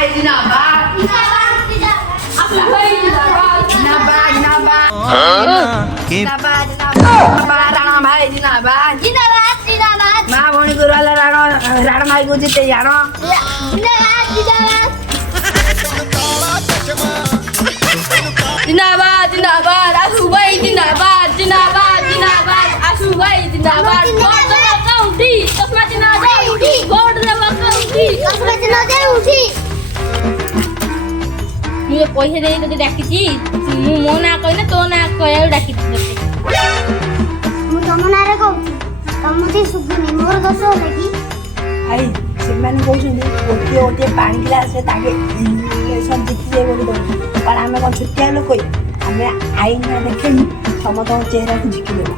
भाई जिंदाबाद राणा भाई जिंदाबाद माँ भौणी गुरुवाला राणा भाई को जीते जानो जिंदाबाद जिंदाबाद आशु भाई जिंदाबाद जिंदाबाद जिंदाबाद आशु भाई जिंदाबाद वोट देवा काउंटी कसमा जिंदाबाद वोट देवा काउंटी कसमा जिंदाबाद उठी मुझे पैसा दे तो डाकिची मु मो ना कहले तो ना कहया डाकिची तते मु तम नारे कहूची तमती सुबुनी मोर दोष होले की आई ସେମାନେ କହୁଛନ୍ତି ଗୋଟିଏ ଗୋଟିଏ ପାଣି ଗ୍ଲାସରେ ତାଙ୍କେ ଇଲେକ୍ସନ୍ ଜିତିବେ ବୋଲି କହୁଛନ୍ତି କାରଣ ଆମେ କ'ଣ ଛୋଟିଆ ଲୋକ ଆମେ ଆଇନ ଦେଖେନି ସମସ୍ତଙ୍କ ଚେହେରାକୁ ଝିକିଦେବୁ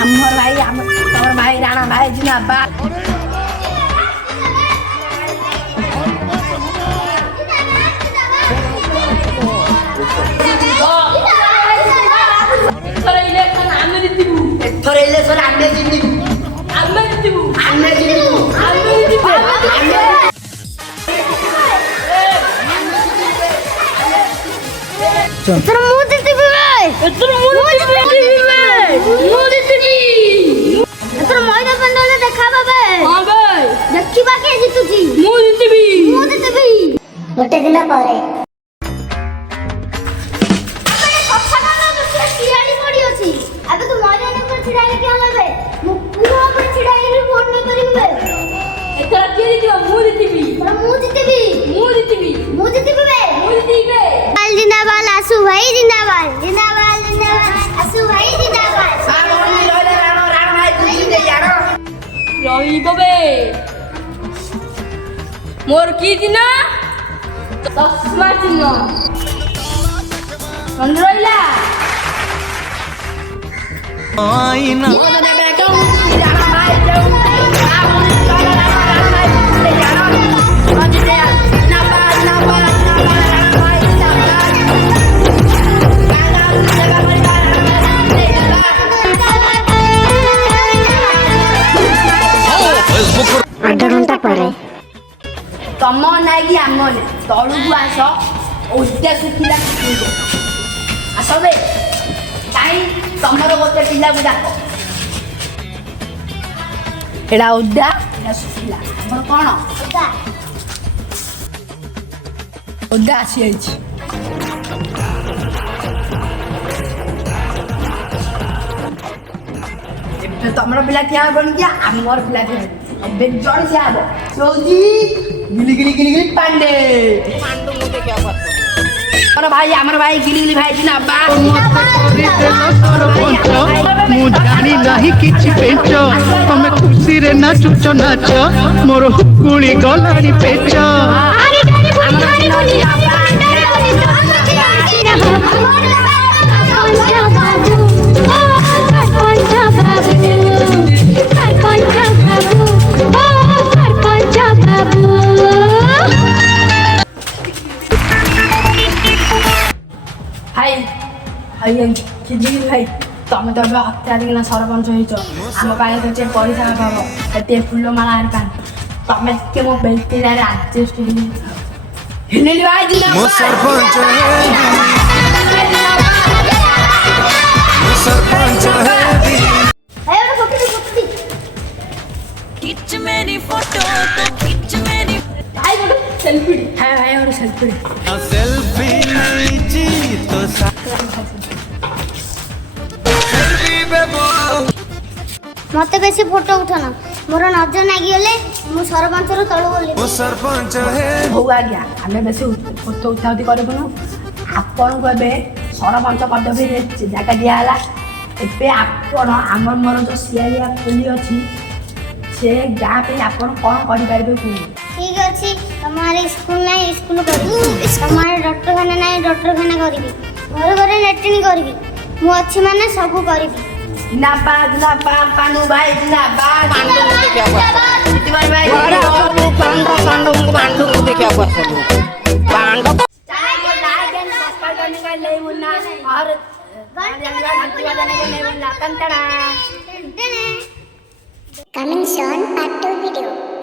ଆମର ଭାଇ ତମର ଭାଇ ରାଣା ଭାଇ ଜିନ୍ଦାବାଦ ଏଥର ଇଲେକ୍ସନ୍ ଆମେ ଜିତିବୁ ତୋର ମୁଁ ଜିତିବି ତୋର ମଇଦା ପଣ୍ଡାରେ ଦେଖା ବେ ହଁ ଭାଇ ଦେଖିବା କିଏ ଜିତୁଛି ମୁଁ ଜିତିବି ଗୋଟେ ଦିନ ପରେ अबे तो मौजा ने पर छिड़ाले क्या लबे मु पूरा पर छिड़ाले फोन में करी बे एतरा के दियो मु जितिबी बे बाल जिंदाबाद आशु भाई जिंदाबाद आशु भाई जिंदाबाद आ मोनी रोले राणा भाई तू जिते जानो रहिबो बे मोर की दिन दसमा दिन मन रोइला आईना आधा घंटा पर तम नाई कि आम तलू को आस ओदा सुखिला आस बे कहीं तमर गोटे पिला को डाक एड़ा ओदा एड़ा सुखिला हमर कोन ओदा आसी आइछि एबे तमर पिला क्या बन गया हमर पिला के अबे जोर से आबो सोजी गिली पांडे मुझे क्या करतो हमर भाई गिली भाई जिंदाबाद मु जानी नाही किछि पेच तमे खुशी रे नाचुच नाच मोर हुकुली गलानी पेच भाई तमें तो अत्याधिक सरपंच आम पाए तो पैसा पाब एत फुलमाला तमें मो बेटी आडजस्ट मेरी फोटो तो खींच मेरी सेल्फी है भाई और सेल्फी नहीं जी तो मत बेसी फोटो उठाना मोर नजर नागी गले मु सरपंच रो तळो बोली वो सरपंच है हो आज्ञा आमे बेसी फोटो उठाउती करबनु आपण को बे सरपंच पदवी रे जागा दिया हला एबे आपण हमर मोर जो सियारिया पुली अछि से गाँ पे आपण कोन करि पारबे को ठीक अछि तुम्हारे स्कूल नहीं स्कूल करबी तुम्हारे डॉक्टर खाना नहीं डॉक्टर खाना करबी घर घर लेट्रिन करबी मु अछि माने सब करबी जिंदाबाद पांडु भाई जिंदाबाद पांडु मुझे क्या करतो जितवार भाई अरे पांडु मुझे क्या करतो पांडु और Coming soon, part 2 video.